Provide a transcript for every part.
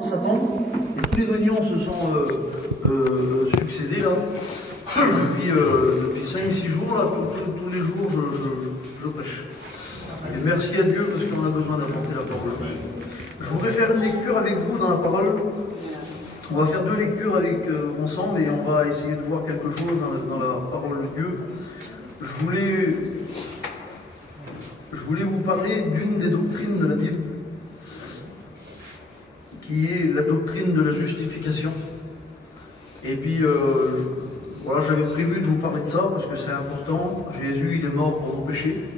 S'attend et tous les réunions se sont succédés là depuis 5-6 jours là, tous les jours je prêche. Et merci à Dieu parce qu'on a besoin d'apporter la parole. Je voudrais faire une lecture avec vous dans la parole. On va faire 2 lectures ensemble et on va essayer de voir quelque chose dans la parole de Dieu. Je voulais vous parler d'une des doctrines de la Bible, qui est la doctrine de la justification. Et puis, voilà, j'avais prévu de vous parler de ça, parce que c'est important. Jésus, il est mort pour nos péchés,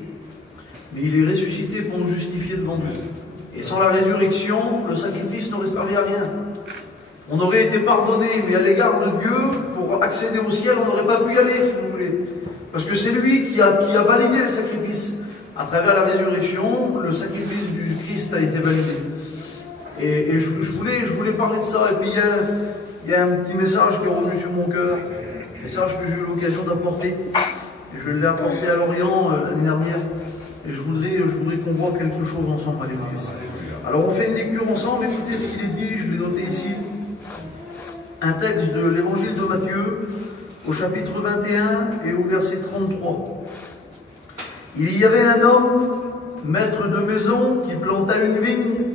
mais il est ressuscité pour nous justifier devant Dieu. Et sans la résurrection, le sacrifice n'aurait servi à rien. On aurait été pardonné, mais à l'égard de Dieu, pour accéder au ciel, on n'aurait pas pu y aller, si vous voulez. Parce que c'est lui qui a validé le sacrifice. À travers la résurrection, le sacrifice du Christ a été validé. Et je voulais parler de ça. Et puis il y a un petit message qui est revenu sur mon cœur, un message que j'ai eu l'occasion d'apporter. Et je l'ai apporté à Lorient l'année dernière. Et je voudrais qu'on voit quelque chose ensemble. Alléluia. Alors on fait une lecture ensemble. Écoutez ce qu'il est dit, je l'ai noté ici. Un texte de l'évangile de Matthieu, au chapitre 21 et au verset 33. Il y avait un homme, maître de maison, qui planta une vigne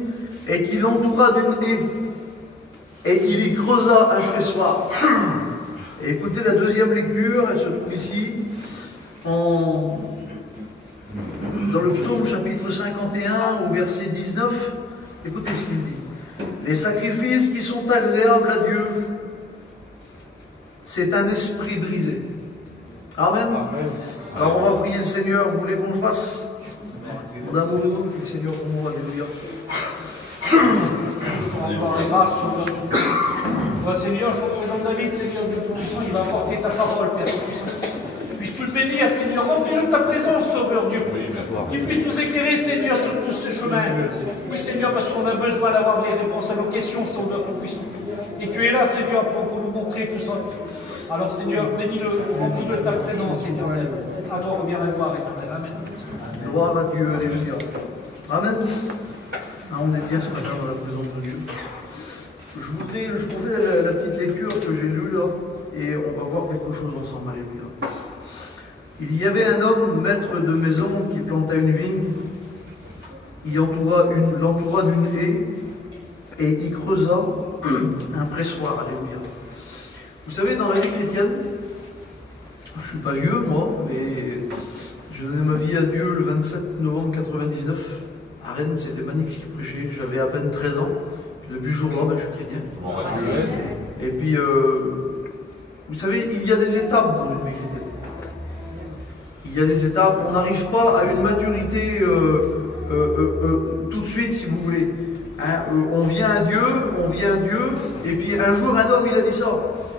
et qui l'entoura d'une haie, et il y creusa un pressoir. Et écoutez la deuxième lecture, elle se trouve ici, dans le psaume chapitre 51, au verset 19. Écoutez ce qu'il dit. Les sacrifices qui sont agréables à Dieu, c'est un esprit brisé. Amen. Alors on va prier le Seigneur, vous voulez qu'on le fasse? Mon amour, le Seigneur pour moi, alléluia. Seigneur, je te présente David, Seigneur de provision, il va apporter ta parole, Père. Puis-je te le bénir, Seigneur, remplis-nous ta présence, Sauveur Dieu. Qu'il puisse nous éclairer, Seigneur, sur tout ce chemin. Oui, Seigneur, parce qu'on a besoin d'avoir des réponses à nos questions, Sauveur tout-puissant. Et tu es là, Seigneur, pour nous montrer tout ça. Alors, Seigneur, bénis-le, remplis-le de ta présence, Seigneur. À toi revient la gloire éternelle. Amen. Gloire à Dieu, alléluia. Amen. On est bien ce matin dans la présence de Dieu. Je vous fais la petite lecture que j'ai lue là, et on va voir quelque chose ensemble. Alléluia. Il y avait un homme, maître de maison, qui planta une vigne, il l'entoura d'une haie, et y creusa un pressoir. Alléluia. Vous savez, dans la vie chrétienne, je ne suis pas vieux, moi, mais j'ai donné ma vie à Dieu le 27 novembre 1999. À Rennes, c'était Manix qui prêchait, j'avais à peine 13 ans. Puis depuis ce jour-là, je suis chrétien. Et puis, vous savez, il y a des étapes dans une vie chrétienne. Il y a des étapes, on n'arrive pas à une maturité tout de suite, si vous voulez. Hein, on vient à Dieu, et puis un jour, un homme, il a dit ça.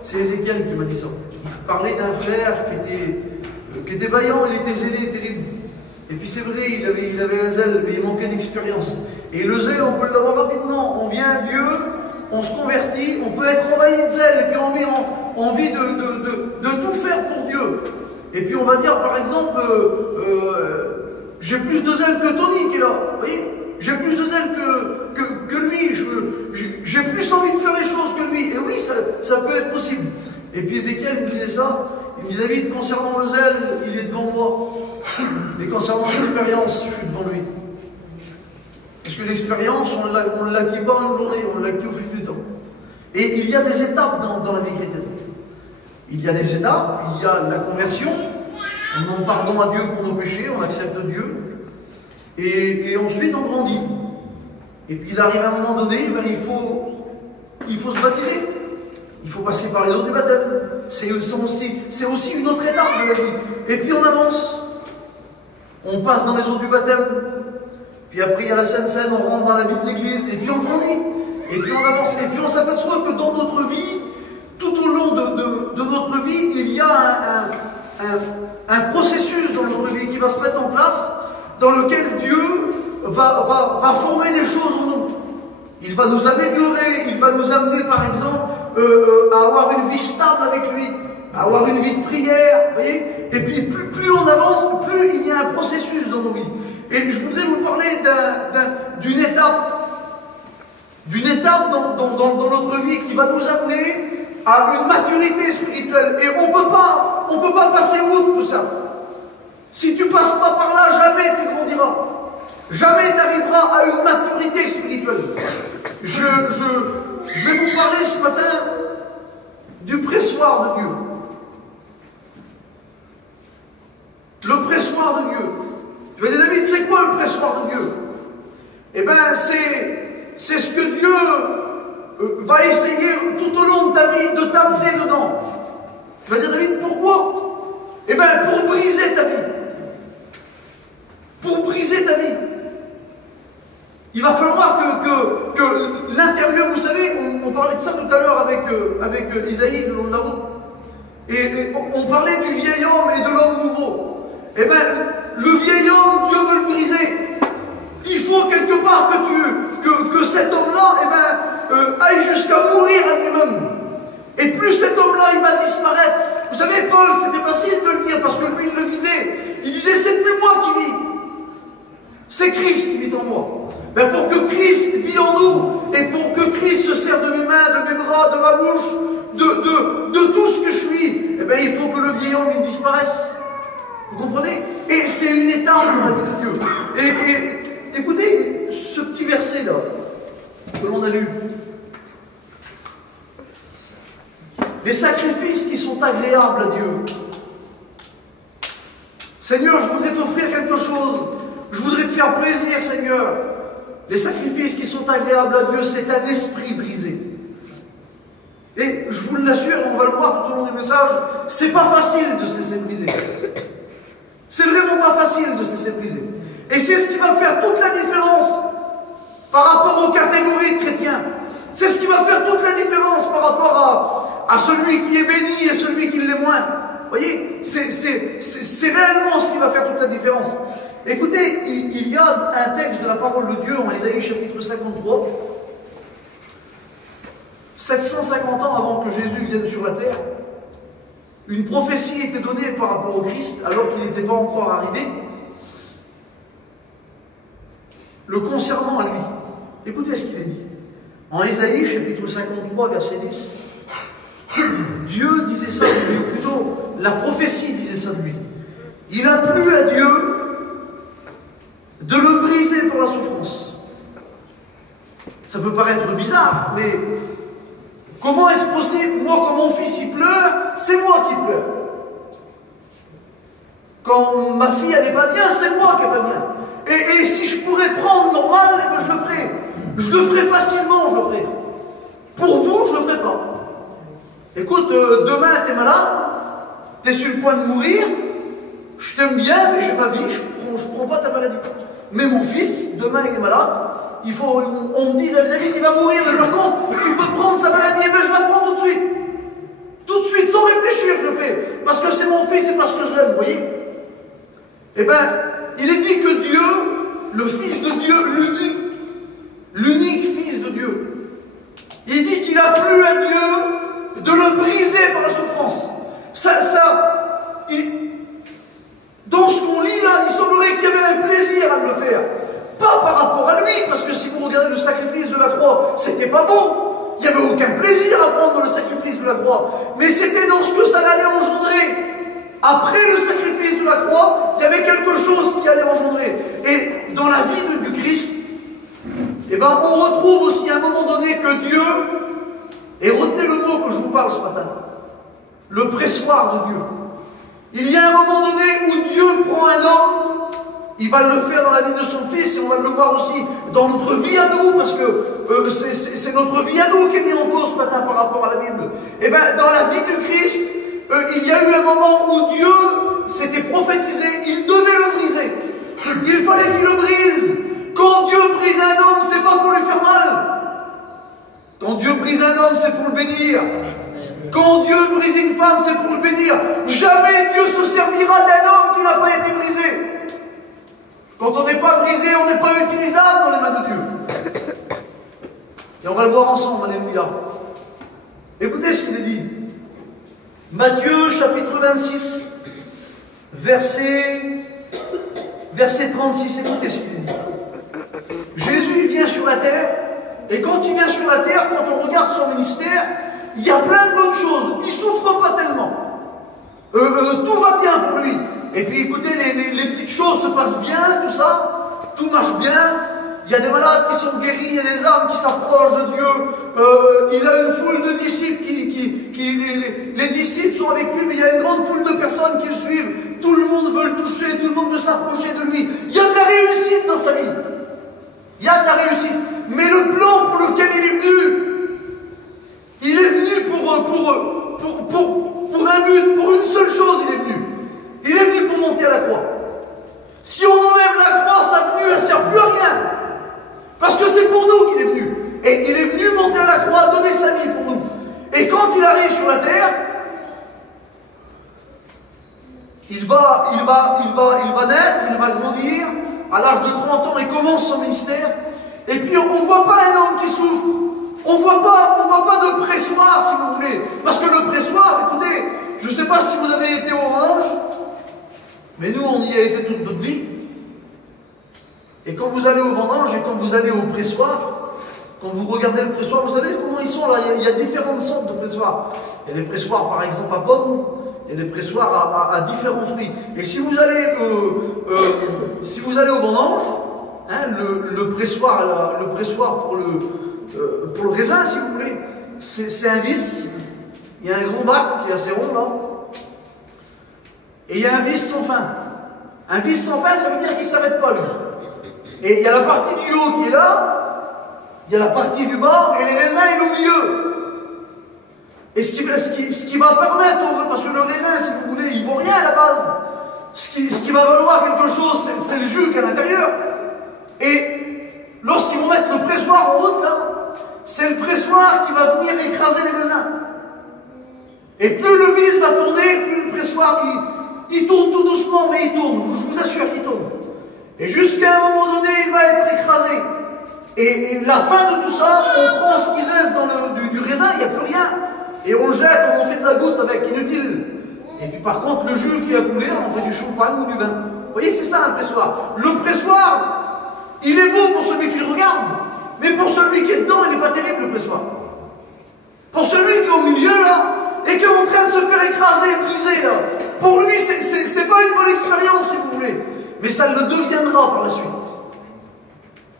C'est Ézéchiel qui m'a dit ça. Il parlait d'un frère qui était vaillant, il était zélé, terrible. Et puis c'est vrai, il avait un zèle, mais il manquait d'expérience. Et le zèle, on peut l'avoir rapidement. On vient à Dieu, on se convertit, on peut être envahi de zèle, et puis envie de tout faire pour Dieu. Et puis on va dire, par exemple, j'ai plus de zèle que Tony qui est là. Vous voyez, j'ai plus de zèle que lui. J'ai plus envie de faire les choses que lui. Et oui, ça peut être possible. Et puis Ézéchiel, il me disait ça. Il me dit, David, concernant le zèle, il est devant moi. Mais concernant l'expérience, je suis devant lui. Parce que l'expérience, on ne l'acquit pas en une journée, on l'acquit au fil du temps. Et il y a des étapes dans la vie chrétienne. Il y a des étapes, il y a la conversion, on demande pardon à Dieu pour nos péchés, on accepte Dieu. Et ensuite, on grandit. Et puis, il arrive à un moment donné, ben, il faut se baptiser. Il faut passer par les eaux du baptême. C'est aussi une autre étape de la vie. Et puis on avance. On passe dans les eaux du baptême. Puis après il y a la Sainte Seine, on rentre dans la vie de l'Église. Et puis on grandit. Et puis on avance. Et puis on s'aperçoit que dans notre vie, tout au long de notre vie, il y a un processus dans notre vie qui va se mettre en place, dans lequel Dieu va former des choses en nous. Il va nous améliorer, il va nous amener par exemple à avoir une vie stable avec lui, à avoir une vie de prière, vous voyez. Et puis plus on avance, plus il y a un processus dans nos vies. Et je voudrais vous parler d'une étape d'une étape dans notre vie qui va nous amener à une maturité spirituelle. Et on peut pas passer outre tout ça. Si tu passes pas par là, jamais tu grandiras. Jamais tu arriveras à une maturité spirituelle. Je vais vous parler ce matin du pressoir de Dieu. Le pressoir de Dieu. Tu vas dire, David, c'est quoi le pressoir de Dieu? Eh bien, c'est ce que Dieu va essayer tout au long de ta vie de t'amener dedans. Tu vas dire, David, pourquoi? Eh bien, pour briser ta vie. Pour briser ta vie. Il va falloir que l'intérieur, vous savez, on parlait de ça tout à l'heure avec Isaïe le long de la route. Et on parlait du vieil homme et de l'homme nouveau. Eh bien, le vieil homme, Dieu veut le briser. Il faut quelque part que cet homme-là eh ben, aille jusqu'à mourir à lui-même. Et plus cet homme-là, il va disparaître. Vous savez, Paul, c'était facile de le dire parce que lui, il le vivait. Il disait, c'est plus moi qui vis. C'est Christ qui vit en moi. Ben, pour que Christ vit en nous et pour que Christ se serve de mes mains, de mes bras, de ma bouche, de tout ce que je suis, eh ben, il faut que le vieil homme il disparaisse. Vous comprenez? Et c'est une étape dans la vie de Dieu. Et écoutez ce petit verset-là que l'on a lu. Les sacrifices qui sont agréables à Dieu. Seigneur, je voudrais t'offrir quelque chose. Je voudrais te faire plaisir, Seigneur. Les sacrifices qui sont agréables à Dieu, c'est un esprit brisé. Et je vous l'assure, on va le voir tout au long du message, c'est pas facile de se laisser briser. C'est vraiment pas facile de se laisser briser. Et c'est ce qui va faire toute la différence par rapport aux catégories de chrétiens. C'est ce qui va faire toute la différence par rapport à celui qui est béni et celui qui l'est moins. Vous voyez, c'est réellement ce qui va faire toute la différence. Écoutez, il y a un texte de la parole de Dieu en Isaïe chapitre 53, 750 ans avant que Jésus vienne sur la terre. Une prophétie était donnée par rapport au Christ alors qu'il n'était pas encore arrivé, le concernant à lui. Écoutez ce qu'il est dit. En Isaïe chapitre 53 verset 10, Dieu disait ça de lui, ou plutôt la prophétie disait ça de lui. Il a plu à Dieu de le briser pour la souffrance. Ça peut paraître bizarre, mais comment est-ce possible? Moi, quand mon fils il pleure, c'est moi qui pleure. Quand ma fille elle n'est pas bien, c'est moi qui n'est pas bien. Et si je pourrais prendre normal, eh bien, je le ferais. Je le ferais facilement, je le ferais. Pour vous, je ne le ferais pas. Écoute, demain tu es malade, tu es sur le point de mourir, je t'aime bien, mais j'ai ma vie, je ne prends pas ta maladie. Mais mon fils, demain il est malade, on me dit, David il va mourir, mais par contre, tu peux prendre sa maladie, et bien je la prends tout de suite. Tout de suite, sans réfléchir, je le fais. Parce que c'est mon fils et parce que je l'aime, vous voyez? Eh bien, il est dit que Dieu, le Fils de Dieu, l'unique Fils de Dieu, il dit qu'il a plu à Dieu de le briser par la souffrance. Dans ce qu'on lit là, il semblerait qu'il y avait un plaisir à le faire. Pas par rapport à lui, parce que si vous regardez le sacrifice de la croix, c'était pas beau. Il n'y avait aucun plaisir à prendre le sacrifice de la croix. Mais c'était dans ce que ça allait engendrer. Après le sacrifice de la croix, il y avait quelque chose qui allait engendrer. Et dans la vie du Christ, eh ben, on retrouve aussi à un moment donné que Dieu, et retenez le mot que je vous parle ce matin, le pressoir de Dieu. Il y a un moment donné où Dieu prend un homme, il va le faire dans la vie de son fils, et on va le voir aussi dans notre vie à nous, parce que c'est notre vie à nous qui est mise en cause ce matin par rapport à la Bible. Et bien, dans la vie du Christ, il y a eu un moment où Dieu s'était prophétisé, il devait le briser. Il fallait qu'il le brise. Quand Dieu brise un homme, c'est pas pour lui faire mal. Quand Dieu brise un homme, c'est pour le bénir. Quand Dieu brise une femme, c'est pour le bénir. Jamais Dieu se servira d'un homme qui n'a pas été brisé. Quand on n'est pas brisé, on n'est pas utilisable dans les mains de Dieu. Et on va le voir ensemble, alléluia. Écoutez ce qu'il est dit. Matthieu chapitre 26, verset 36, écoutez ce qu'il est dit. Jésus vient sur la terre Et quand il vient sur la terre, quand on regarde son ministère, il y a plein de bonnes choses. Il ne souffre pas tellement. Tout va bien pour lui. Et puis écoutez, les petites choses se passent bien, tout ça. Tout marche bien. Il y a des malades qui sont guéris, il y a des âmes qui s'approchent de Dieu. Il a une foule de disciples les disciples sont avec lui, mais il y a une grande foule de personnes qui le suivent. Tout le monde veut le toucher, tout le monde veut s'approcher de lui. Il y a de la réussite dans sa vie. Il y a de la réussite. Mais le plan pour lequel il est venu pour un but, pour une seule chose, il est venu. Il est venu pour monter à la croix. Si on enlève la croix, sa venue, elle ne sert plus à rien. Parce que c'est pour nous qu'il est venu. Et il est venu monter à la croix, donner sa vie pour nous. Et quand il arrive sur la terre, il va naître, il va grandir. À l'âge de 30 ans, il commence son ministère. Et puis on ne voit pas un homme qui souffre. On ne voit pas de pressoir, si vous voulez. Parce que le pressoir, écoutez, je ne sais pas si vous avez été orange, mais nous, on y a été toute notre vie. Et quand vous allez au vendange et quand vous allez au pressoir, quand vous regardez le pressoir, vous savez comment ils sont là. Il y a différentes sortes de pressoirs. Il y a des pressoirs, par exemple, à pommes. Il y a des pressoirs à différents fruits. Et si vous allez au vendange, hein, le pressoir pour le raisin, si vous voulez, c'est un vis. Il y a un grand bac qui est assez rond là. Et il y a un vis sans fin. Un vis sans fin, ça veut dire qu'il ne s'arrête pas, lui. Et il y a la partie du haut qui est là, il y a la partie du bas, et les raisins, il est au milieu. Et ce qui va permettre, parce que le raisin, si vous voulez, il ne vaut rien à la base. Ce qui va valoir quelque chose, c'est le jus qui est à l'intérieur. Et lorsqu'ils vont mettre le pressoir en route, là, c'est le pressoir qui va venir écraser les raisins. Et plus le vis va tourner, plus le pressoir, il tourne tout doucement, mais il tourne. Je vous assure qu'il tourne. Et jusqu'à un moment donné, il va être écrasé. Et la fin de tout ça, on prend ce qui reste dans du raisin, il n'y a plus rien. Et on le jette, on en fait de la goutte avec, inutile. Et puis par contre, le jus qui a coulé, on en fait du champagne ou du vin. Vous voyez, c'est ça un pressoir. Le pressoir, il est beau pour celui qui le regarde. Mais pour celui qui est dedans, il n'est pas terrible, le pressoir. Pour celui qui est au milieu, là, et qui est en train de se faire écraser, briser, là, pour lui, c'est pas une bonne expérience, si vous voulez. Mais ça le deviendra par la suite.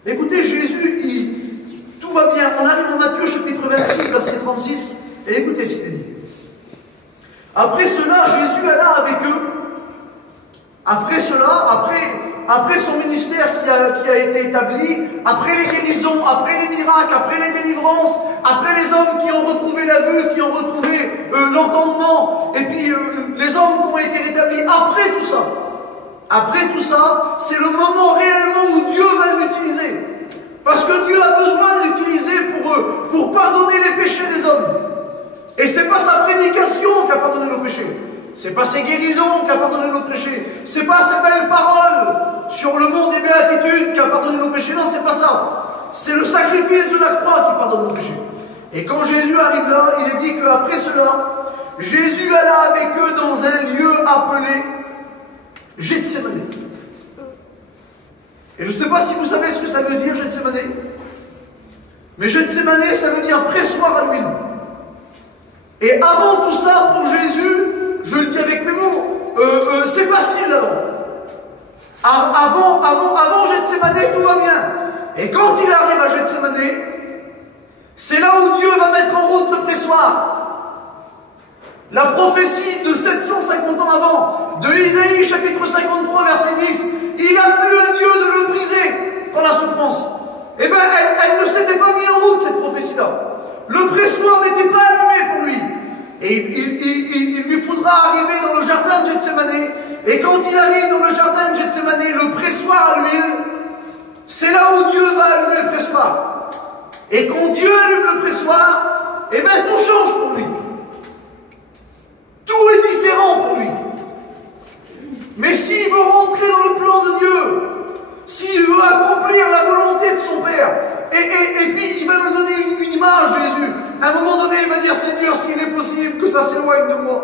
Écoutez, Jésus, tout va bien. On arrive en Matthieu chapitre 26, verset 36, et écoutez ce qu'il dit. Après cela, Jésus alla avec eux. Après cela, après son ministère qui a été établi, après les guérisons, après les miracles, après les délivrances, après les hommes qui ont retrouvé la vue, qui ont retrouvé l'entendement, et puis les hommes qui ont été rétablis, après tout ça, c'est le moment réellement où Dieu va l'utiliser. Parce que Dieu a besoin de l'utiliser pour pardonner les péchés des hommes. Et c'est pas sa prédication qui a pardonné nos péchés. C'est pas ses guérisons qui a pardonné nos péchés. C'est pas ses belles paroles sur le mont des béatitudes qui a pardonné nos péchés. Non, c'est pas ça. C'est le sacrifice de la croix qui pardonne nos péchés. Et quand Jésus arrive là, il est dit qu'après cela, Jésus alla avec eux dans un lieu appelé Gethsémané. Et je ne sais pas si vous savez ce que ça veut dire, Gethsémané. Mais Gethsémané, ça veut dire pressoir à l'huile. Et avant tout ça, pour Jésus, je le dis avec mes mots, c'est facile avant. Avant Gethsémané, tout va bien. Et quand il arrive à Gethsémané, c'est là où Dieu va mettre en route le pressoir. La prophétie de 750 ans avant, de Isaïe chapitre 53 verset 10, il a plu à Dieu de le briser par la souffrance. Eh bien, elle ne s'était pas mise en route, cette prophétie-là. Le pressoir n'était pas allumé pour lui. Et il lui faudra arriver dans le jardin de Gethsémané. Et quand il arrive dans le jardin de Gethsémané, le pressoir à l'huile, c'est là où Dieu va allumer le pressoir. Et quand Dieu allume le pressoir, eh bien, tout change pour lui. Tout est différent pour lui. Mais s'il veut rentrer dans le plan de Dieu, s'il veut accomplir la volonté de son Père, et puis il va nous donner une image, Jésus. À un moment donné, il va dire, Seigneur, s'il est possible que ça s'éloigne de moi.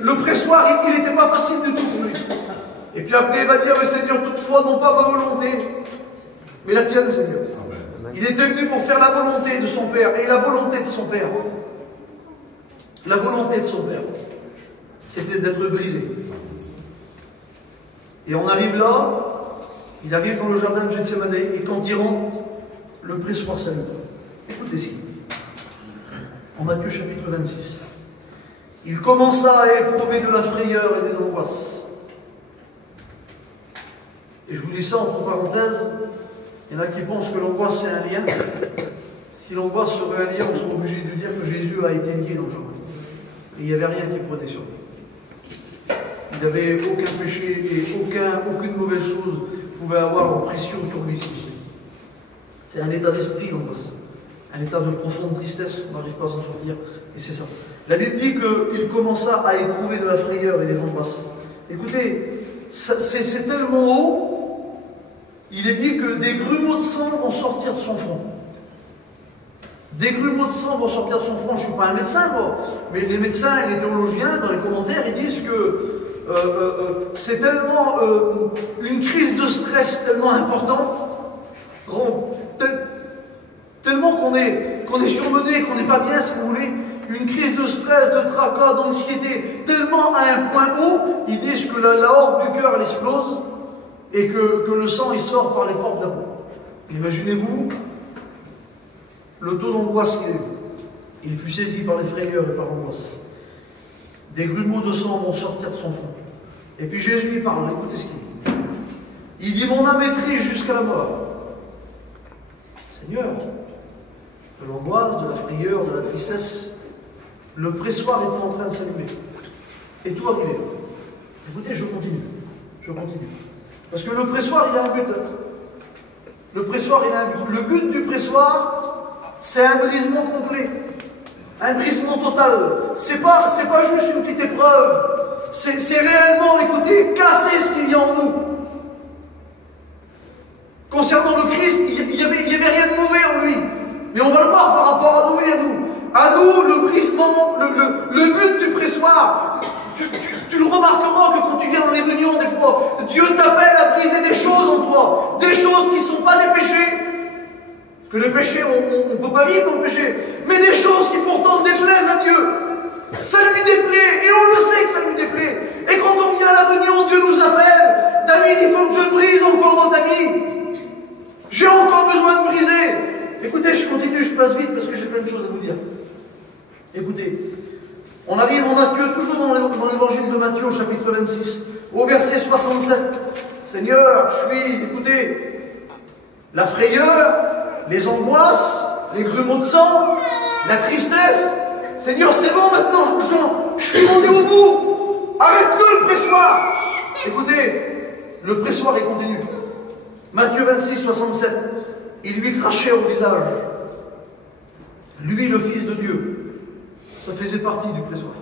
Le pressoir, il n'était pas facile du tout pour lui. Et puis après, il va dire, mais Seigneur, toutefois, non pas ma volonté, mais la tienne, Seigneur. Il était venu pour faire la volonté de son Père. Et la volonté de son Père, la volonté de son Père, c'était d'être brisé. Et on arrive là, il arrive dans le jardin de Gethsémane, et quand il rentre, le pressoir s'allume. Écoutez ce qu'il dit. En Matthieu chapitre 26. Il commença à éprouver de la frayeur et des angoisses. Et je vous dis ça entre parenthèses, il y en a qui pensent que l'angoisse c'est un lien. Si l'angoisse serait un lien, on serait obligé de dire que Jésus a été lié dans le jardin. Et il n'y avait rien qui prenait sur lui. Il n'avait aucun péché et aucune mauvaise chose pouvait avoir en pression sur lui. C'est un état d'esprit, l'angoisse. Un état de profonde tristesse, on n'arrive pas à s'en sortir. Et c'est ça. La Bible dit qu'il commença à éprouver de la frayeur et des angoisses. Écoutez, c'est tellement haut, il est dit que des grumeaux de sang vont sortir de son front. Des grumeaux de sang vont sortir de son front. Je ne suis pas un médecin, moi, mais les médecins et les théologiens, dans les commentaires, ils disent que c'est tellement une crise de stress tellement importante, tellement qu'on est surmené, qu'on n'est pas bien, si vous voulez, une crise de stress, de tracas, d'anxiété, tellement à un point haut, ils disent que la horde du cœur, elle explose, et que le sang, il sort par les portes d'abord. Imaginez-vous le taux d'angoisse qu'il a eu. Il fut saisi par les frayeurs et par l'angoisse. Des grumeaux de sang vont sortir de son front. Et puis Jésus, il parle, écoutez ce qu'il dit. Il dit, mon âme est triste jusqu'à la mort. Seigneur, de l'angoisse, de la frayeur, de la tristesse, le pressoir était en train de s'allumer. Et tout arrivait. Écoutez, je continue. Parce que le pressoir, il a un but. Le pressoir, il a un but. Le but du pressoir, c'est un brisement complet. Un brisement total. C'est pas juste une petite épreuve. C'est réellement, écoutez, casser ce qu'il y a en nous. Concernant le Christ, il n'y avait rien de mauvais en lui. Mais on va le voir par rapport à nous et à nous. À nous, le brisement, le but du pressoir, tu le remarqueras que quand tu viens dans les réunions, des fois, Dieu t'appelle à briser des choses en toi. Des choses qui ne sont pas des péchés. Que le péché, on ne peut pas vivre dans le péché. Mais des choses qui pourtant déplaisent à Dieu. Ça lui déplaît, et on le sait que ça lui déplaît. Et quand on vient à la réunion, Dieu nous appelle. David, il faut que je brise encore dans ta vie. J'ai encore besoin de briser. Écoutez, je continue, je passe vite parce que j'ai plein de choses à vous dire. Écoutez, on arrive en Matthieu, toujours dans l'évangile de Matthieu, au chapitre 26, au verset 67. Seigneur, écoutez, la frayeur, les angoisses, les grumeaux de sang, la tristesse. Seigneur, c'est bon maintenant, je suis rendu au bout. Arrête-le, le pressoir. Écoutez, le pressoir est continu. Matthieu 26, 67. Il lui crachait au visage. Lui, le Fils de Dieu. Ça faisait partie du pressoir.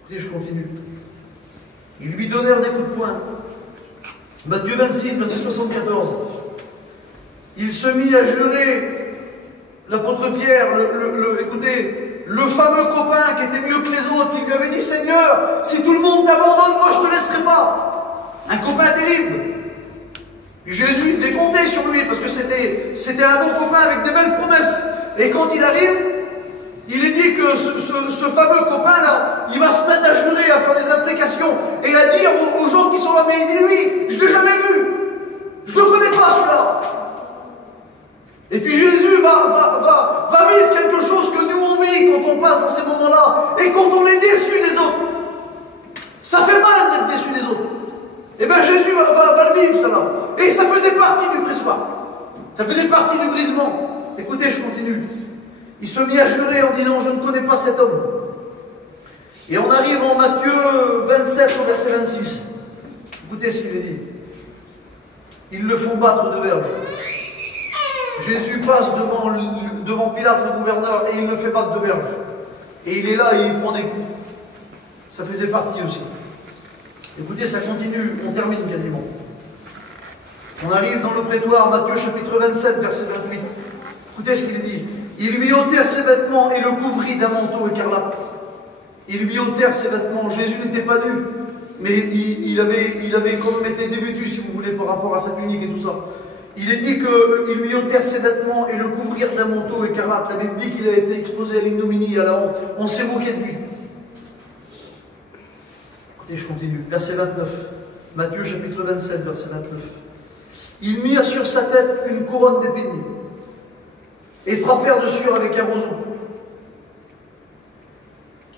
Écoutez, je continue. Ils lui donnèrent des coups de poing. Matthieu 26, verset 74. Il se mit à jurer, l'apôtre Pierre, écoutez, le fameux copain qui était mieux que les autres, qui lui avait dit, Seigneur, si tout le monde t'abandonne, moi je ne te laisserai pas. Un copain terrible. Jésus il devait compter sur lui parce que c'était un bon copain avec des belles promesses. Et quand il arrive, il est dit que ce fameux copain-là, il va se mettre à jurer, à faire des imprécations et à dire aux gens qui sont là, mais il dit lui, je ne l'ai jamais vu. Je ne le connais pas celui-là. Et puis Jésus va vivre quelque chose que nous on vit quand on passe dans ces moments-là et quand on est déçu des autres. Ça fait mal d'être déçu des autres. Et bien Jésus va le vivre, ça là. Et ça faisait partie du pressoir. Ça faisait partie du brisement. Écoutez, je continue. Il se mit à jurer en disant, je ne connais pas cet homme. Et on arrive en Matthieu 27 au verset 26. Écoutez ce qu'il est dit. Ils le font battre de verge. Jésus passe devant Pilate, le gouverneur, et il le fait battre de verge. Et il est là et il prend des coups. Ça faisait partie aussi. Écoutez, ça continue, on termine quasiment. On arrive dans le prétoire, Matthieu chapitre 27, verset 28. Écoutez ce qu'il dit. Ils lui ôtèrent ses vêtements et le couvrit d'un manteau écarlate. Ils lui ôtèrent ses vêtements. Jésus n'était pas nu, mais il avait comme été dévêtu, si vous voulez, par rapport à sa tunique et tout ça. Il est dit qu'ils lui ôtèrent ses vêtements et le couvrirent d'un manteau écarlate. La Bible dit qu'il a été exposé à l'ignominie, à la honte. On s'est moqué de lui. Écoutez, je continue. Verset 29. Matthieu chapitre 27, verset 29. Ils mirent sur sa tête une couronne d'épines et frappèrent dessus avec un roseau.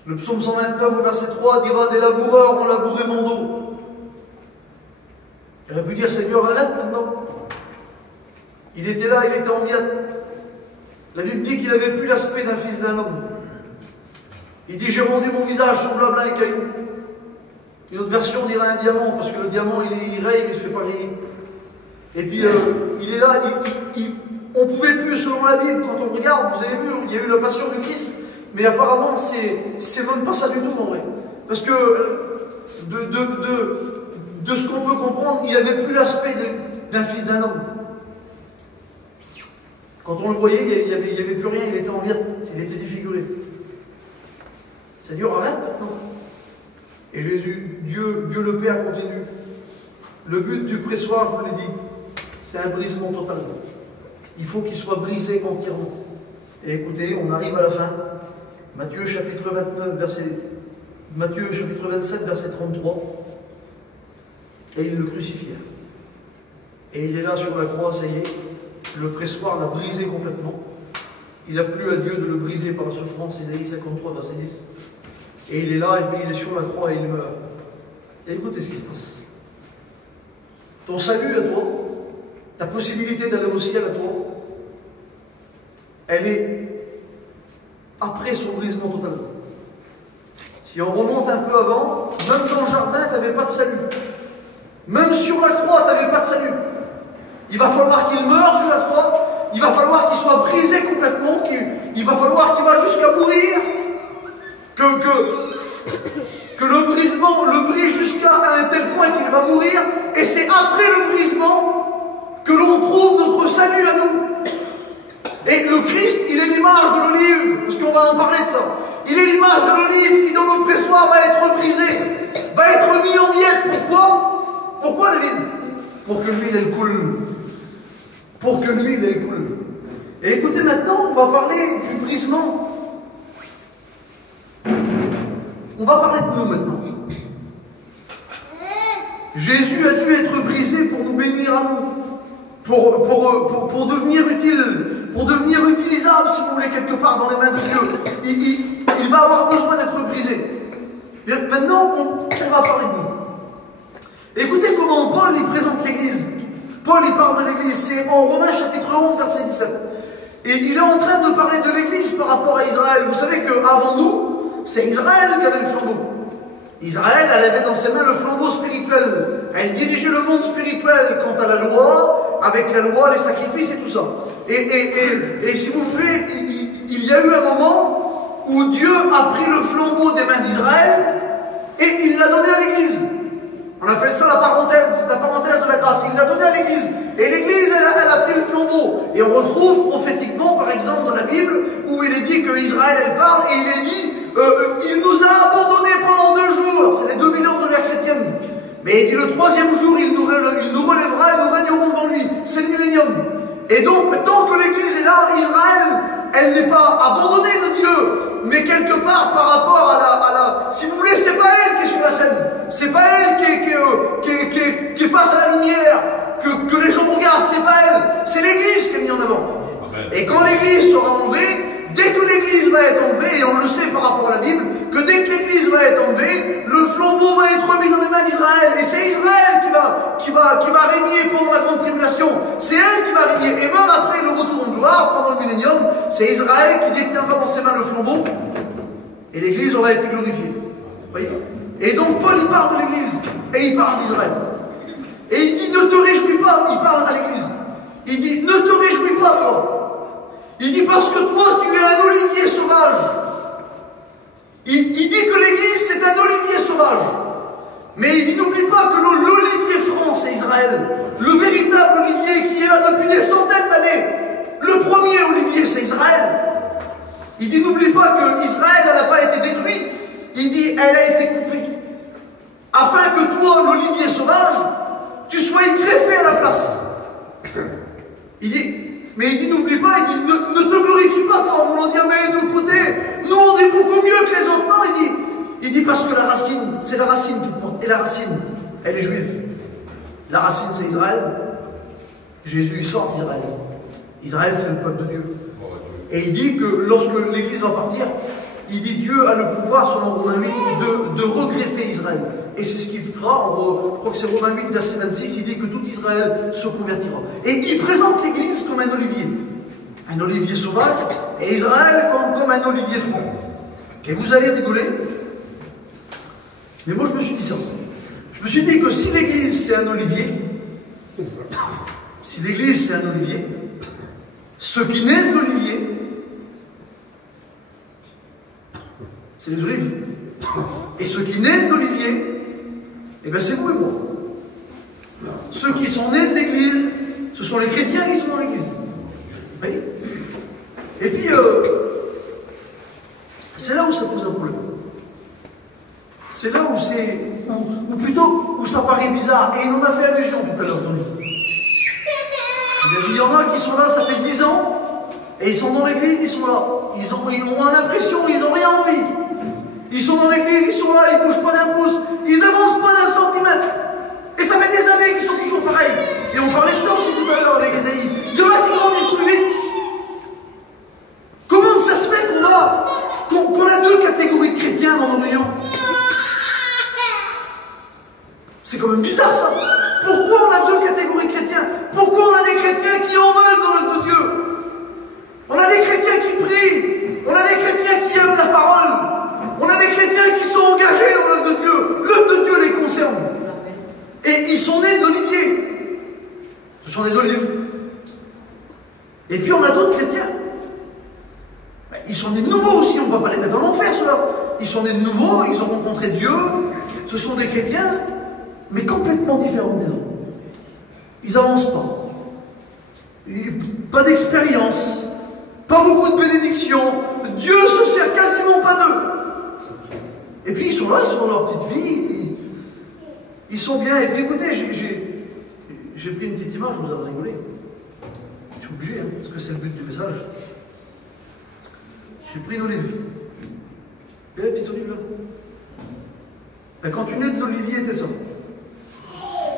Le psaume 129 au verset 3 dira: des laboureurs ont labouré mon dos. Il aurait pu dire: Seigneur, arrête maintenant. Il était là, il était en miettes. La Bible dit qu'il n'avait plus l'aspect d'un fils d'un homme. Il dit: j'ai rendu mon visage semblable à un caillou. Une autre version dira un diamant, parce que le diamant il raye, il ne se fait pas rayer. Et puis il est là, on ne pouvait plus, selon la Bible, quand on regarde, vous avez vu, il y a eu la passion du Christ, mais apparemment c'est même pas ça du tout en vrai. Parce que de ce qu'on peut comprendre, il n'avait plus l'aspect d'un fils d'un homme. Quand on le voyait, il n'y avait plus rien, il était en miettes, il était défiguré. Seigneur, arrête maintenant. Et Jésus, Dieu le Père continue. Le but du pressoir, je vous l'ai dit, c'est un brisement total. Il faut qu'il soit brisé entièrement. Et écoutez, on arrive à la fin. Matthieu chapitre 27, verset 33. Et ils le crucifièrent. Et il est là sur la croix, ça y est. Le pressoir l'a brisé complètement. Il n'a plus à Dieu de le briser par la souffrance. Isaïe 53, verset 10. Et il est là, et puis il est sur la croix et il meurt. Et écoutez ce qui se passe. Ton salut à toi, ta possibilité d'aller au ciel à toi, elle est après son brisement total. Si on remonte un peu avant, même dans le jardin, tu n'avais pas de salut. Même sur la croix, tu n'avais pas de salut. Il va falloir qu'il meure sur la croix, il va falloir qu'il soit brisé complètement, il va falloir qu'il va jusqu'à mourir, que le brisement le brise jusqu'à un tel point qu'il va mourir, et c'est après le brisement que l'on trouve notre salut à nous. Et le Christ, il est l'image de l'olive, parce qu'on va en parler de ça. Il est l'image de l'olive qui, dans le pressoir, va être brisé, va être mis en miettes. Pourquoi? Pourquoi, David? Pour que l'huile, elle coule. Pour que l'huile, elle coule. Et écoutez, maintenant, on va parler du brisement. On va parler de nous maintenant. Jésus a dû être brisé pour nous bénir à nous, pour devenir utile, pour devenir utilisable, si vous voulez, quelque part dans les mains de Dieu. Il va avoir besoin d'être brisé. Et maintenant, on va parler de nous. Écoutez comment Paul il présente l'Église. Paul il parle de l'Église, c'est en Romains chapitre 11, verset 17. Et il est en train de parler de l'Église par rapport à Israël. Vous savez qu'avant nous, c'est Israël qui avait le flambeau. Israël, elle avait dans ses mains le flambeau spirituel. Elle dirigeait le monde spirituel quant à la loi, avec la loi, les sacrifices et tout ça. Et si vous voulez, il y a eu un moment où Dieu a pris le flambeau des mains d'Israël et il l'a donné à l'Église. On appelle ça la parenthèse de la grâce. Il l'a donné à l'Église. Et l'Église, elle a pris le flambeau. Et on retrouve prophétiquement, par exemple, dans la Bible, où il est dit qu'Israël, elle parle, et il est dit il nous a abandonnés pendant 2 jours. C'est les 2000 ans de l'ère chrétienne. Mais il dit le 3e jour, il nous relèvera et nous régnerons devant lui. C'est le millénium. Et donc, tant que l'Église est là, Israël, elle n'est pas abandonnée de Dieu, mais quelque part par rapport à la... Si vous voulez, c'est pas elle qui est sur la scène. C'est pas elle qui est face à la lumière, que les gens regardent. C'est pas elle. C'est l'Église qui est mise en avant. Et quand l'Église sera enlevée, dès que l'Église va être enlevée, et on le sait par rapport à la Bible, que dès que l'Église va être enlevée, le flambeau va être remis dans les mains d'Israël. Et c'est Israël qui va régner pendant la grande tribulation. C'est elle qui va régner. Et même après le retour en gloire, pendant le millénium, c'est Israël qui détiendra dans ses mains le flambeau. Et l'Église aura été glorifiée. Vous voyez? Et donc Paul, il parle de l'Église. Et il parle d'Israël. Et il dit, ne te réjouis pas. Il parle à l'Église. Il dit, ne te réjouis pas, toi. Il dit, parce que toi, tu es un olivier sauvage. Il dit que l'Église, c'est un olivier sauvage. Mais il dit, n'oublie pas que l'olivier franc, c'est Israël. Le véritable olivier qui est là depuis des centaines d'années. Le premier olivier, c'est Israël. Il dit, n'oublie pas que Israël, elle n'a pas été détruite. Il dit, elle a été coupée. Afin que toi, l'olivier sauvage, tu sois greffé à la place. Il dit, mais il dit, n'oublie pas, il dit, ne te glorifie pas de ça en voulant dire, mais nous, écoutez, nous on est beaucoup mieux que les autres. Non, il dit parce que la racine, c'est la racine qui te porte. Et la racine, elle est juive. La racine, c'est Israël. Jésus, il sort d'Israël. Israël, c'est le peuple de Dieu. Et il dit que lorsque l'Église va partir, il dit Dieu a le pouvoir, selon Romains 8, de regreffer Israël. Et c'est ce qu'il fera, je crois que c'est Romains 8, verset 26, il dit que tout Israël se convertira. Et il présente l'Église comme un olivier sauvage, et Israël comme un olivier franc. Et vous allez rigoler, mais moi je me suis dit ça. Je me suis dit que si l'Église c'est un olivier, ce qui naît de l'olivier, c'est les olives. Et ce qui naît de l'olivier, eh bien c'est vous et moi. Ceux qui sont nés de l'Église, ce sont les chrétiens qui sont dans l'Église. Vous voyez? Et puis, c'est là où ça pose un problème. C'est là où c'est, ou plutôt, où ça paraît bizarre. Et il en a fait allusion tout à l'heure dans les livres. Il y en a qui sont là, ça fait 10 ans, et ils sont dans l'église, ils sont là. Ils ont l'impression, ils n'ont rien envie. Ils sont dans l'église, ils sont là, ils ne bougent pas d'un pouce, ils n'avancent pas d'un centimètre. Et ça fait des années qu'ils sont toujours pareils. Et on parlait de ça aussi tout à l'heure avec Esaïe. Il y en a qui grandissent plus vite. Comment ça se fait qu'on a deux catégories de chrétiens dans nos réunions? C'est quand même bizarre ça. Pourquoi on a deux catégories de chrétiens? Pourquoi on a des chrétiens qui en veulent dans l'œuvre de Dieu? On a des chrétiens qui prient. On a des chrétiens qui aiment la parole. On a des chrétiens qui sont engagés dans l'œuvre de Dieu. L'œuvre de Dieu les concerne. Et ils sont nés d'oliviers. Ce sont des olives. Et puis on a d'autres chrétiens. Ils sont nés de nouveau aussi. On ne va pas les mettre en enfer, ceux-là. Ils sont nés de nouveau, ils ont rencontré Dieu. Ce sont des chrétiens, mais complètement différents des autres. Ils n'avancent pas. Pas d'expérience. Pas beaucoup de bénédictions. Dieu se sert quasiment pas d'eux. Et puis ils sont là, ils sont dans leur petite vie. Ils sont bien. Et puis écoutez, j'ai pris une petite image, vous avez rigolé. Je suis obligé, hein, parce que c'est le but du message. J'ai pris une olive. Et la petite olive là. Ben, quand tu nais de l'olivier, t'es ça.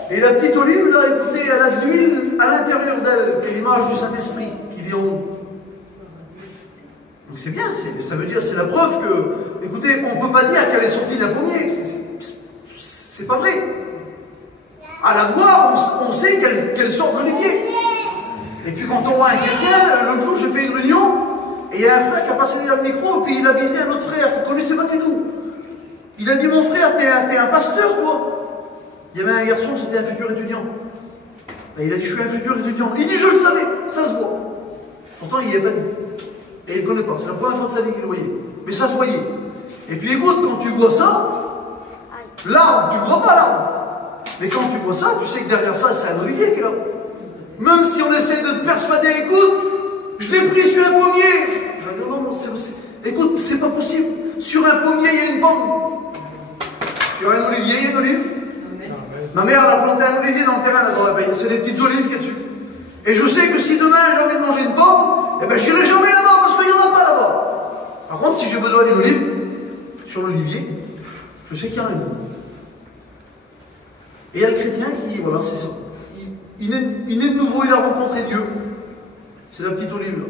Et la petite olive, là, écoutez, elle a de l'huile à l'intérieur d'elle, qui est l'image du Saint-Esprit qui vit en nous. Donc c'est bien, ça veut dire, c'est la preuve que, écoutez, on ne peut pas dire qu'elle est sortie d'un pommier. C'est pas vrai. À la voir, on sait qu'elle sort de l'olivier. Et puis quand on voit un chrétien, l'autre jour, j'ai fait une réunion, et il y a un frère qui a passé derrière le micro, et puis il a visé un autre frère qu'il ne connaissait pas du tout. Il a dit, mon frère, t'es un pasteur, toi? Il y avait un garçon, c'était un futur étudiant. Et il a dit, je suis un futur étudiant. Il dit, je le savais, ça se voit. Pourtant, il n'y avait pas dit. Et il ne connaît pas. C'est la première fois de sa vie qu'il le voyait. Mais ça se voyait. Et puis écoute, quand tu vois ça, l'arbre, tu ne vois pas l'arbre. Mais quand tu vois ça, tu sais que derrière ça, c'est un olivier qui est là. Même si on essaie de te persuader, écoute, je l'ai pris sur un pommier. Je vais dire, non, écoute, c'est pas possible. Sur un pommier, il y a une pomme. Sur un olivier, il y a une olive. Ma mère, elle a planté un olivier dans le terrain là-bas. C'est des petites olives qu'il y a dessus. Et je sais que si demain j'ai envie de manger une pomme, eh ben j'irai jamais là-bas parce qu'il n'y en a pas là-bas. Par contre, si j'ai besoin d'une olive, sur l'olivier, je sais qu'il y en a une. Et il y a le chrétien qui, voilà, c'est ça. Il est de nouveau, il a rencontré Dieu. C'est la petite olive là.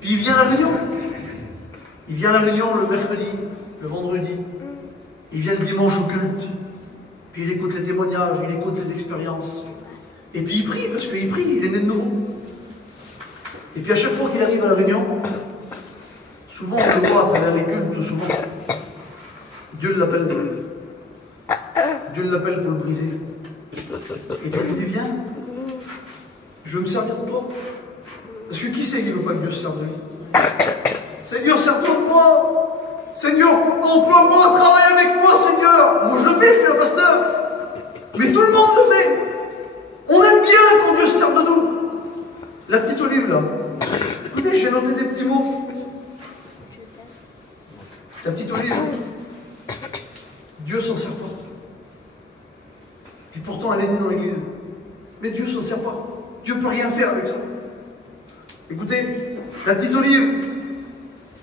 Puis il vient à la réunion. Il vient à la réunion le mercredi, le vendredi. Il vient le dimanche au culte. Puis il écoute les témoignages, il écoute les expériences. Et puis il prie, parce qu'il prie, il est né de nouveau. Et puis à chaque fois qu'il arrive à la réunion, souvent on le voit à travers les cultes, souvent, Dieu l'appelle pour le briser. Et Dieu lui dit, viens, je veux me servir de toi. Parce que qui c'est qui ne veut pas que Dieu se serve de lui? Seigneur, sers-toi de moi. Seigneur, emploie-moi à travailler avec moi, Seigneur. Moi je le fais, je suis un pasteur. Mais tout le monde le fait. On aime bien quand Dieu se sert de nous. La petite olive là. Écoutez, j'ai noté des petits mots. La petite olive. Dieu s'en sert pas. Et pourtant elle est née dans l'église. Mais Dieu s'en sert pas. Dieu peut rien faire avec ça. Écoutez, la petite olive,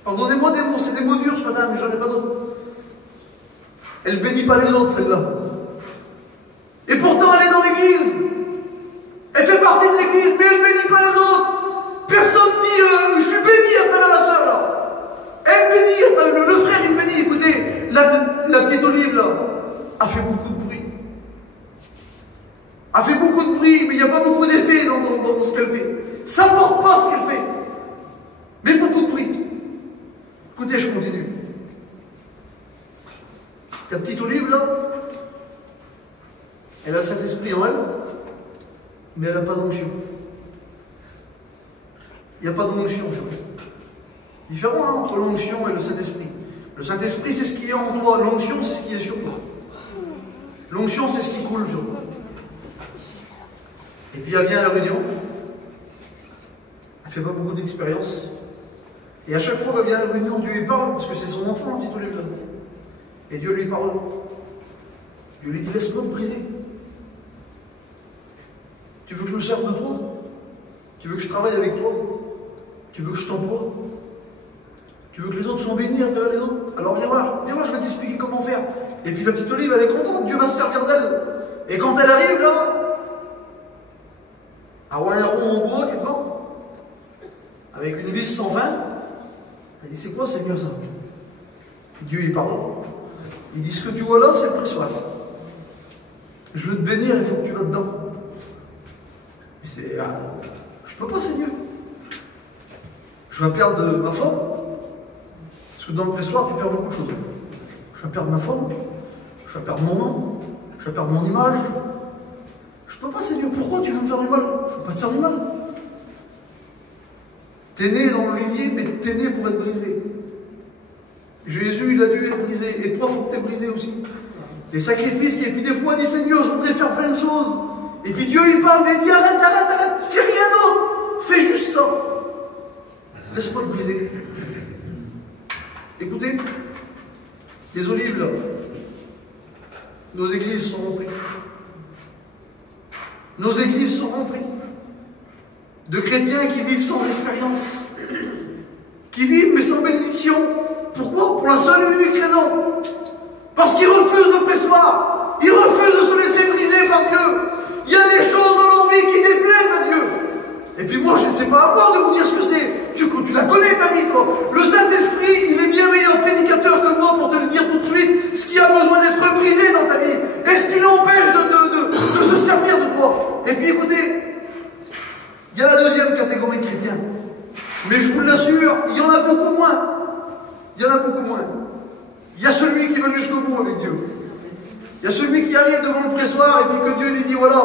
pardonnez-moi des mots, c'est des mots durs ce matin, mais j'en ai pas d'autres. Elle bénit pas les autres, celle-là. Et pourtant, elle est dans l'église. Elle fait partie de l'église, mais elle bénit pas les autres. Personne dit, je suis béni à travers la sœur, là. Elle bénit, le frère, il bénit. Écoutez, la petite olive, là, a fait beaucoup de bruit. A fait beaucoup de bruit, mais il n'y a pas beaucoup d'effet dans ce qu'elle fait. Ça ne porte pas ce qu'elle fait. Mais beaucoup de bruit. Écoutez, je continue. Ta petite olive, là, elle a le Saint-Esprit en elle, mais elle n'a pas d'onction. Il n'y a pas d'onction. Différent hein, entre l'onction et le Saint-Esprit. Le Saint-Esprit, c'est ce qui est en toi. L'onction, c'est ce qui est sur toi. L'onction, c'est ce qui coule sur toi. Et puis elle vient à la réunion. Elle ne fait pas beaucoup d'expérience. Et à chaque fois qu'elle vient à la réunion, Dieu lui parle, parce que c'est son enfant, la petite olive là. Et Dieu lui parle. Dieu lui dit, laisse-moi te briser. Tu veux que je me serve de toi? Tu veux que je travaille avec toi? Tu veux que je t'emploie? Tu veux que les autres soient bénis à travers les autres? Alors viens voir, je vais t'expliquer comment faire. Et puis la petite olive, elle est contente, Dieu va se servir d'elle. Et quand elle arrive là, à Ouin-Rond en bois qui est devant, avec une vis sans fin, elle dit, c'est quoi Seigneur ça? Et Dieu y parle. Il dit, ce que tu vois là, c'est le pressoir. Je veux te bénir, il faut que tu vas dedans. Et c'est, je peux pas Seigneur. Je vais perdre ma forme. Parce que dans le pressoir, tu perds beaucoup de choses. Je vais perdre ma forme. Je vais perdre mon nom. Je vais perdre mon image. Je peux pas Seigneur. Pourquoi tu veux me faire du mal? Je ne veux pas te faire du mal. T'es né dans le limier, mais t'es né pour être brisé. Jésus, il a dû être brisé. Et toi, il faut que tu es brisé aussi. Les sacrifices, et puis des fois, il dit Seigneur, je voudrais faire plein de choses. Et puis Dieu, il parle, mais il dit arrête, fais rien d'autre. Fais juste ça. Laisse-moi te briser. Écoutez, les olives là, nos églises sont remplies. Nos églises sont remplies de chrétiens qui vivent sans expérience, qui vivent mais sans bénédiction. Pourquoi? Pour la seule et unique raison. Parce qu'ils refusent le pressoir. Ils refusent de se laisser briser par Dieu. Il y a des choses dans leur vie qui déplaisent à Dieu. Et puis moi, je ne sais pas à moi de vous dire ce que c'est. Tu la connais ta vie, toi. Le Saint-Esprit, il est bien meilleur prédicateur que moi pour te le dire tout de suite ce qui a besoin d'être brisé dans ta vie. Et ce qui l'empêche de se servir de toi. Et puis écoutez, il y a la deuxième catégorie de chrétiens. Mais je vous l'assure, il y en a beaucoup moins. Il y en a beaucoup moins. Il y a celui qui va jusqu'au bout avec Dieu. Il y a celui qui arrive devant le pressoir et puis que Dieu lui dit voilà,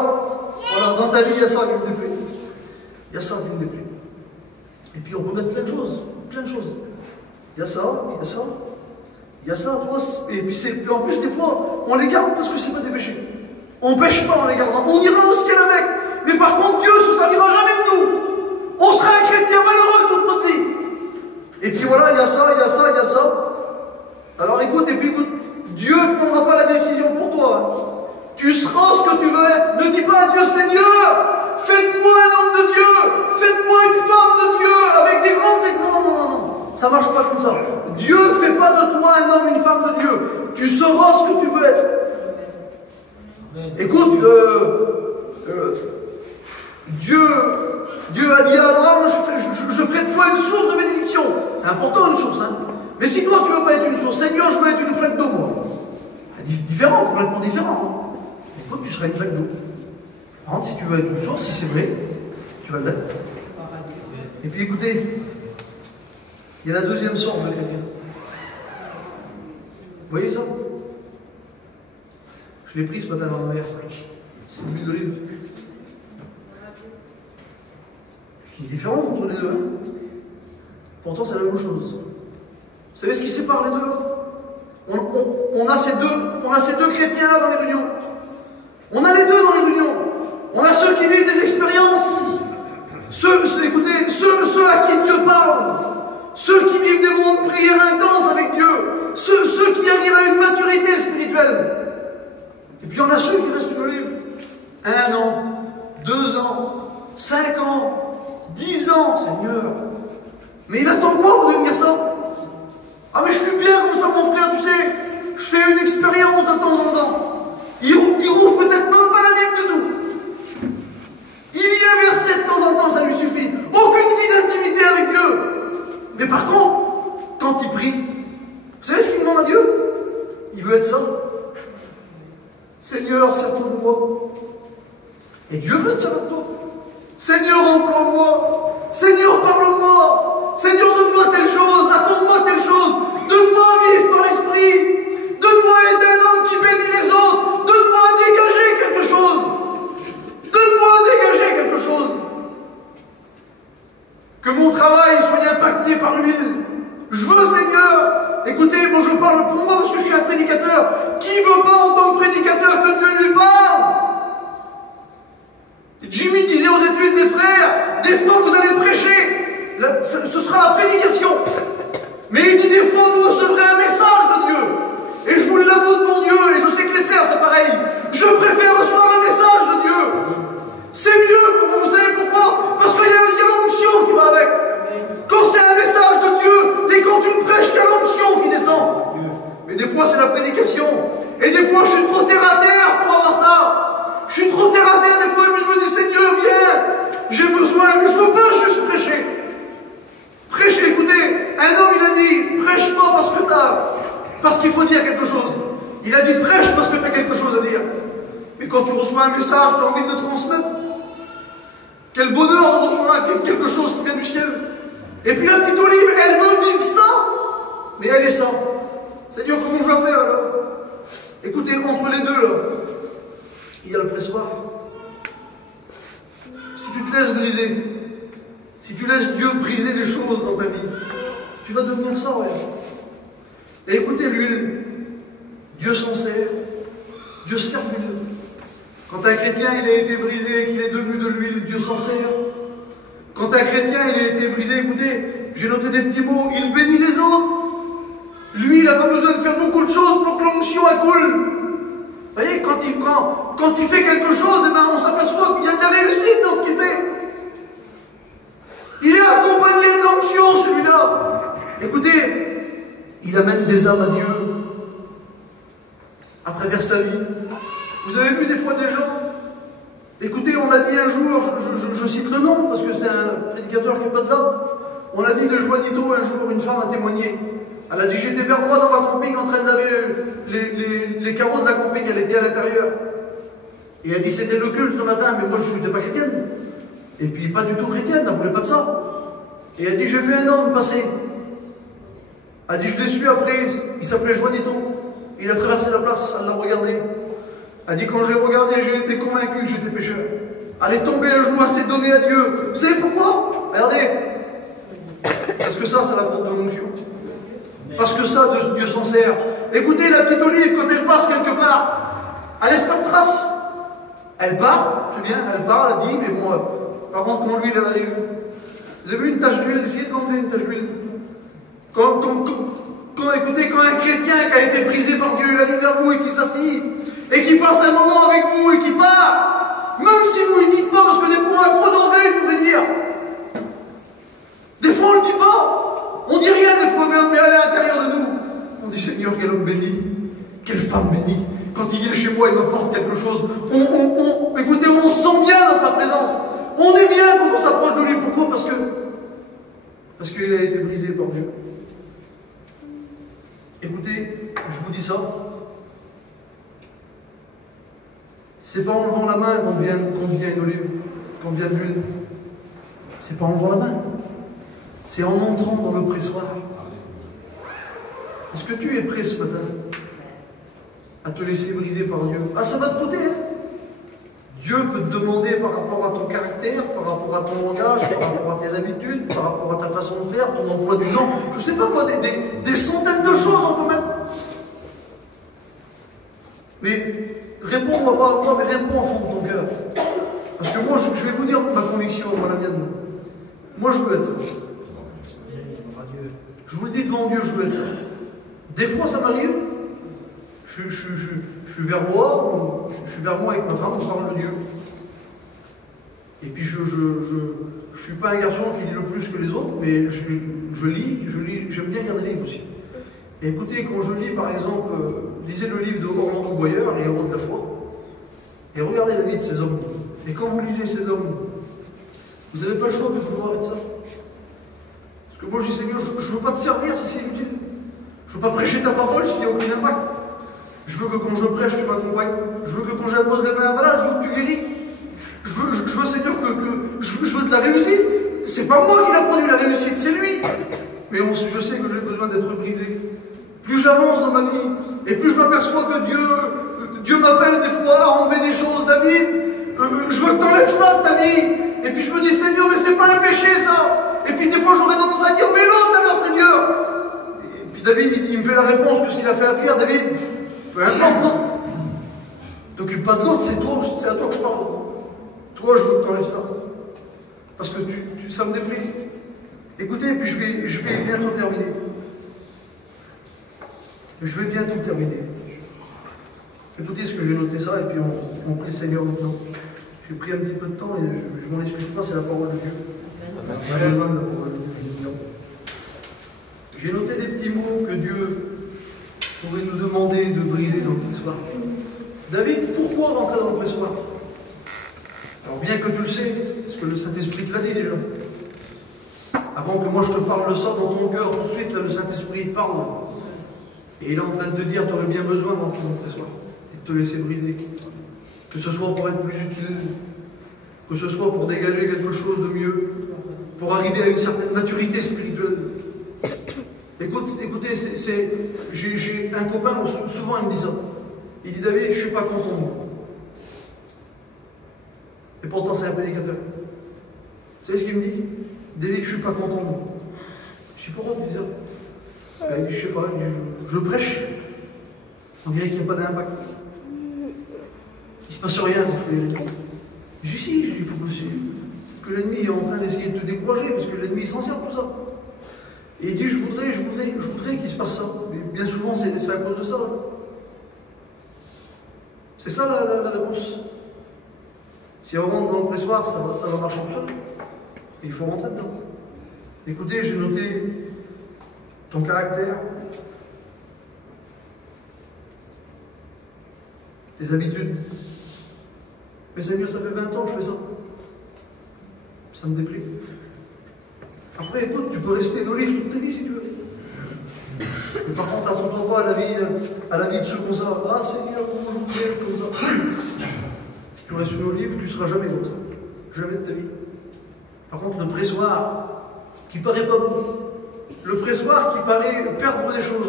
dans ta vie, il y a ça qui me déplaît. Il y a ça qui me déplaît. Et puis on peut mettre plein de choses. Il y a ça, il y a ça. Il y a ça, toi. Et puis en plus, des fois, on les garde parce que c'est pas des péchés. On ne pêche pas en les gardant. On ira au ciel avec. Mais par contre, Dieu ne se servira jamais de nous. On sera un chrétien malheureux toute notre vie. Et puis voilà, il y a ça, il y a ça, il y a ça. Alors écoute, Dieu ne prendra pas la décision pour toi. Tu seras ce que tu veux être. Ne dis pas à Dieu, Seigneur, faites-moi un homme de Dieu, faites-moi une femme de Dieu, avec des grandes étoiles. Non. Ça ne marche pas comme ça. Dieu ne fait pas de toi un homme, une femme de Dieu. Tu seras ce que tu veux être. Écoute, Dieu a dit à Abraham, je ferai de toi une source de bénédiction. C'est important une source, hein. Mais si toi tu ne veux pas être une source, Seigneur, je veux être une flaque d'eau, moi. Différent, complètement différent. Hein. Écoute, tu seras une flaque d'eau. Par contre, si tu veux être une source, si c'est vrai, tu vas l'être. Et puis écoutez, il y a la deuxième sorte de chrétien. Vous voyez ça? Je l'ai pris ce matin dans ma mère. C'est de l'huile d'olive. Une différence entre les deux. Hein. Pourtant, c'est la même chose. Vous savez ce qui sépare les deux là? On a ces deux chrétiens là dans les réunions. On a les deux dans les réunions. On a ceux qui vivent des expériences. Écoutez, ceux à qui Dieu parle. Ceux qui vivent des moments de prière intense avec Dieu. Ceux qui arrivent à une maturité spirituelle. Et puis on a ceux qui restent une olive. 1 an, 2 ans, 5 ans, 10 ans, Seigneur. Mais il attend quoi pour devenir ça? Ah mais je suis bien comme ça, mon frère, tu sais. Je fais une expérience de temps en temps. Il rouvre peut-être même pas la Bible du tout. Il y a un verset de temps en temps, ça lui suffit. Aucune vie d'intimité avec Dieu. Mais par contre, quand il prie, vous savez ce qu'il demande à Dieu? Il veut être ça. Seigneur, sers-toi de moi. Et Dieu veut te servir de toi. Seigneur, emploie-moi. Seigneur, parle-moi. Seigneur, donne-moi telle chose. Accorde-moi telle chose. Donne-moi à vivre par l'Esprit. Donne-moi à être un homme qui bénit les autres. Donne-moi à dégager quelque chose. Donne-moi à dégager quelque chose. Que mon travail soit impacté par l'huile. Je veux, Seigneur. Écoutez, moi je parle pour moi parce que je suis un prédicateur. Qui veut pas en tant que prédicateur que Dieu lui parle? Jimmy disait aux études, mes frères, des fois vous allez prêcher, ce sera la prédication. Mais il dit des fois vous recevrez un message de Dieu. Et je vous l'avoue devant Dieu, et je sais que les frères c'est pareil. Je préfère recevoir un message de Dieu. C'est mieux pour vous, vous savez pourquoi? Parce qu'il y a l'onction qui va avec. Quand c'est un message de Dieu, et quand tu me prêches, il y a l'onction qui descend. Mais des fois c'est la prédication. Et des fois je suis trop terre à terre pour avoir ça. Je suis trop terre à terre des fois, mais je me dis Seigneur, viens. J'ai besoin, mais je ne veux pas juste prêcher. Prêcher, écoutez, un homme il a dit, prêche pas parce qu'il faut dire quelque chose. Il a dit prêche parce que tu as quelque chose à dire. Mais quand tu reçois un message, tu as envie de le transmettre. Quel bonheur de recevoir quelque chose qui vient du ciel. Et puis la petite Olive, elle veut vivre ça, mais elle est ça. Seigneur, comment je vais faire alors? Écoutez, entre les deux là, il y a le pressoir. Si tu te laisses briser, si tu laisses Dieu briser les choses dans ta vie, tu vas devenir ça, ouais. Et écoutez l'huile, Dieu s'en sert, Dieu sert d'huile. Quand un chrétien il a été brisé, qu'il est devenu de l'huile, Dieu s'en sert. Quand un chrétien il a été brisé, écoutez, j'ai noté des petits mots, il bénit les autres. Lui, il n'a pas besoin de faire beaucoup de choses pour que l'onction coule. Vous voyez, quand il fait quelque chose, eh ben, on s'aperçoit qu'il y a de la réussite dans ce qu'il fait. Il est accompagné de l'onction, celui-là. Écoutez, il amène des âmes à Dieu à travers sa vie. Vous avez vu des fois des gens? Écoutez, on a dit un jour, je cite le nom parce que c'est un prédicateur qui n'est pas de là. On a dit de Joanito un jour, une femme a témoigné. Elle a dit, j'étais vers moi dans ma camping en train de laver les carreaux de la camping, elle était à l'intérieur. Et elle dit, c'était le culte le matin, mais moi je n'étais pas chrétienne. Et puis pas du tout chrétienne, elle ne voulait pas de ça. Et elle dit, j'ai vu un homme passer. Elle dit, je l'ai su après, il s'appelait Joanito. Il a traversé la place, elle l'a regardé. Elle dit, quand je l'ai regardé, j'ai été convaincu que j'étais pécheur. Elle est tombée à genoux, elle s'est donnée à Dieu. Vous savez pourquoi? Regardez. Parce que ça la porte de l'onction. Parce que ça, Dieu s'en sert. Écoutez, la petite Olive, quand elle passe quelque part, elle laisse pas de traces. Elle part, c'est bien, elle part, elle dit, mais bon, par contre, comment l'huile, elle arrive? Vous avez vu une tache d'huile? Essayez de demander une tache d'huile. Écoutez, quand un chrétien qui a été brisé par Dieu, il arrive vers vous et qui s'assit, et qui passe un moment avec vous et qui part, même si vous ne dites pas, parce que des fois on a trop d'orgueil pour le dire. Des fois on ne le dit pas. On dit rien des fois, mais elle est à l'intérieur de nous. On dit Seigneur, quel homme béni, quelle femme bénie. Quand il vient chez moi, il m'apporte quelque chose. Écoutez, on se sent bien dans sa présence. On est bien quand on s'approche de lui. Pourquoi? Parce qu'il a été brisé par Dieu. Écoutez, je vous dis ça. C'est pas en levant la main qu'on devient une olive, qu'on devient de l'huile. C'est pas en levant la main. C'est en entrant dans le pressoir. Est-ce que tu es prêt ce matin à te laisser briser par Dieu? Ah, ça va te coûter, hein? Dieu peut te demander par rapport à ton caractère, par rapport à ton langage, par rapport à tes habitudes, par rapport à ta façon de faire, ton emploi du temps, je ne sais pas moi, des centaines de choses on peut mettre. Mais réponds-moi pas à moi, mais réponds au fond de ton cœur. Parce que moi, je vais vous dire ma conviction, moi la mienne. Moi, je veux être ça. Je vous le dis devant Dieu, je veux être ça. Des fois, ça m'arrive. Je suis vers moi, je suis vers moi avec ma femme, on parle de Dieu. Et puis je je ne suis pas un garçon qui lit le plus que les autres, mais je lis, j'aime bien lire des livres aussi. Et écoutez, quand je lis par exemple, lisez le livre de Orlando Boyer, Les héros de la foi, et regardez la vie de ces hommes. Et quand vous lisez ces hommes, vous n'avez pas le choix de vouloir être ça. Parce que moi je dis Seigneur, je ne veux pas te servir si c'est inutile. Je ne veux pas prêcher ta parole s'il n'y a aucun impact. Je veux que quand je prêche, tu m'accompagnes. Je veux que quand j'impose les mains à un malade, je veux que tu guéris. Je veux Seigneur, je veux de la réussite. C'est pas moi qui l'a produit la réussite, c'est lui. Mais je sais que j'ai besoin d'être brisé. Plus j'avance dans ma vie, et plus je m'aperçois que Dieu m'appelle des fois à enlever des choses. David, je veux que tu enlèves ça de ta vie. Et puis je me dis, Seigneur, mais c'est pas un péché ça. Et puis des fois j'aurais tendance à dire, mais non, alors Seigneur. Et puis David, il me fait la réponse que ce qu'il a fait à Pierre. David, peu importe l'autre. T'occupe pas de l'autre, c'est à toi que je parle. Toi, je veux que tu enlèves ça. Parce que ça me déplaît. Écoutez, puis je vais bientôt terminer. Je vais bientôt terminer. Écoutez ce que j'ai noté ça, et puis on prie le Seigneur maintenant. J'ai pris un petit peu de temps, et je m'en excuse pas, c'est la parole de Dieu. On a besoin de la parole de Dieu. J'ai noté des petits mots que Dieu pourrait nous demander de briser dans le pressoir. David, pourquoi rentrer dans le pressoir? Alors bien que tu le sais, parce que le Saint-Esprit te l'a dit déjà. Avant que moi je te parle de ça dans ton cœur, tout de suite, là, le Saint-Esprit te parle. Et il est en train de te dire, tu aurais bien besoin d'entrer dans le pressoir et de te laisser briser. Que ce soit pour être plus utile, que ce soit pour dégager quelque chose de mieux, pour arriver à une certaine maturité spirituelle. Écoutez, j'ai un copain, souvent il me dit ça. Il dit, David, je ne suis pas content de moi. Et pourtant c'est un prédicateur. Vous savez ce qu'il me dit? David, je ne suis pas content de moi. Je dis, pourquoi tu dis ça? Il dit, je ne sais pas, je prêche. On dirait qu'il n'y a pas d'impact. Il ne se passe rien quand je fais les retours. Je dis, si, il faut que l'ennemi est en train d'essayer de te décourager, parce que l'ennemi s'en sert de tout ça. Et il dit, je voudrais qu'il se passe ça. Mais bien souvent, c'est à cause de ça. C'est ça la réponse. Si on rentre dans le pressoir, ça va marcher tout seul. Et il faut rentrer dedans. Écoutez, j'ai noté ton caractère, tes habitudes. Mais Seigneur, ça fait 20 ans que je fais ça. Ça me déplaît. Après, écoute, tu peux rester nos livres toute ta vie si tu veux. Mais par contre, attends pas à la vie de ceux comme ça. Ah Seigneur, comment je voudrais être comme ça. Si tu restes sur nos livres, tu ne seras jamais comme ça. Jamais de ta vie. Par contre, le pressoir, qui paraît pas beau, le pressoir qui paraît perdre des choses.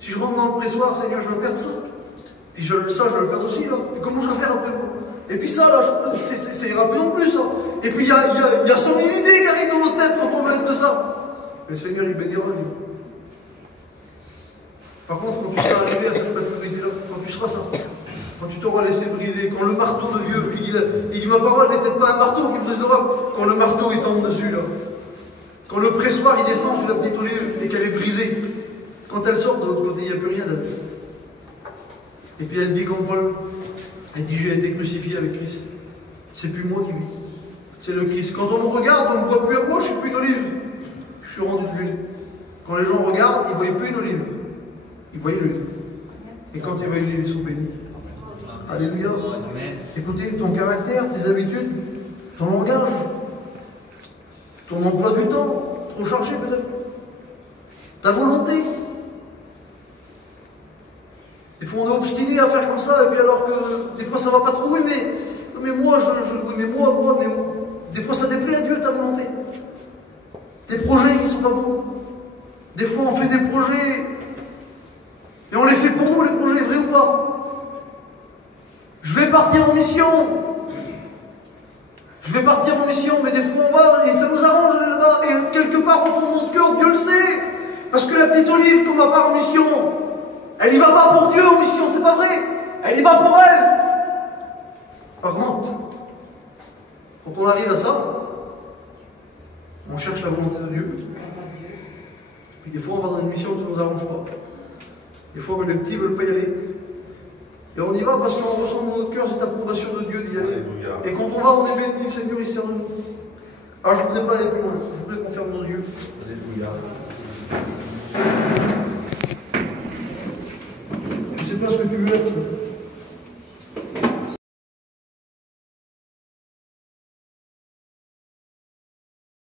Si je rentre dans le pressoir, Seigneur, je vais perdre ça. Puis ça, je vais le perdre aussi, là. Et comment je vais faire après moi? Et puis ça, là, ça ira plus non plus, ça. Et puis il y a 100 000 idées qui arrivent dans notre tête quand on veut être de ça. Mais le Seigneur, il bénira, lui. Par contre, quand tu seras arrivé à cette maturité-là, quand tu seras ça, quand tu t'auras laissé briser, quand le marteau de Dieu, il dit ma parole n'est peut-être pas un marteau qui brise le roc, quand le marteau il tombe dessus, là. Quand le pressoir il descend sur la petite olive et qu'elle est brisée, quand elle sort de l'autre côté, il n'y a plus rien d'elle. Et puis elle dit comme Paul, elle dit j'ai été crucifié avec Christ. C'est plus moi qui vis, c'est le Christ. Quand on me regarde, on ne me voit plus à moi, je ne suis plus une olive. Je suis rendu de l'huile. Quand les gens regardent, ils ne voient plus une olive. Ils voient l'huile. Et quand ils voient l'huile, ils sont bénis. Alléluia. Écoutez, ton caractère, tes habitudes, ton langage, ton emploi du temps, trop chargé peut-être, ta volonté. Des fois, on est obstiné à faire comme ça, et puis alors que des fois, ça ne va pas trop. Oui, mais moi, des fois, ça déplaît à Dieu, ta volonté. Tes projets qui ne sont pas bons. Des fois, on fait des projets, et on les fait pour nous, les projets, vrais ou pas. Je vais partir en mission. Je vais partir en mission, mais des fois, on va, et ça nous arrange d'aller là-bas. Et quelque part, au fond de notre cœur, Dieu le sait. Parce que la petite olive, qu'on va pas en mission, elle y va pas pour Dieu en mission, c'est pas vrai. Elle y va pour elle. Par contre, quand on arrive à ça, on cherche la volonté de Dieu. Puis des fois, on va dans une mission qui ne nous arrange pas. Des fois, les petits ne veulent pas y aller. Et on y va parce qu'on ressent dans notre cœur cette approbation de Dieu d'y aller. Alléluia. Et quand on va, on est béni, le Seigneur, il sert de nous. Alors je ne voudrais pas aller plus loin, je voudrais qu'on ferme nos yeux. Alléluia. Je ne sais pas ce que tu veux être.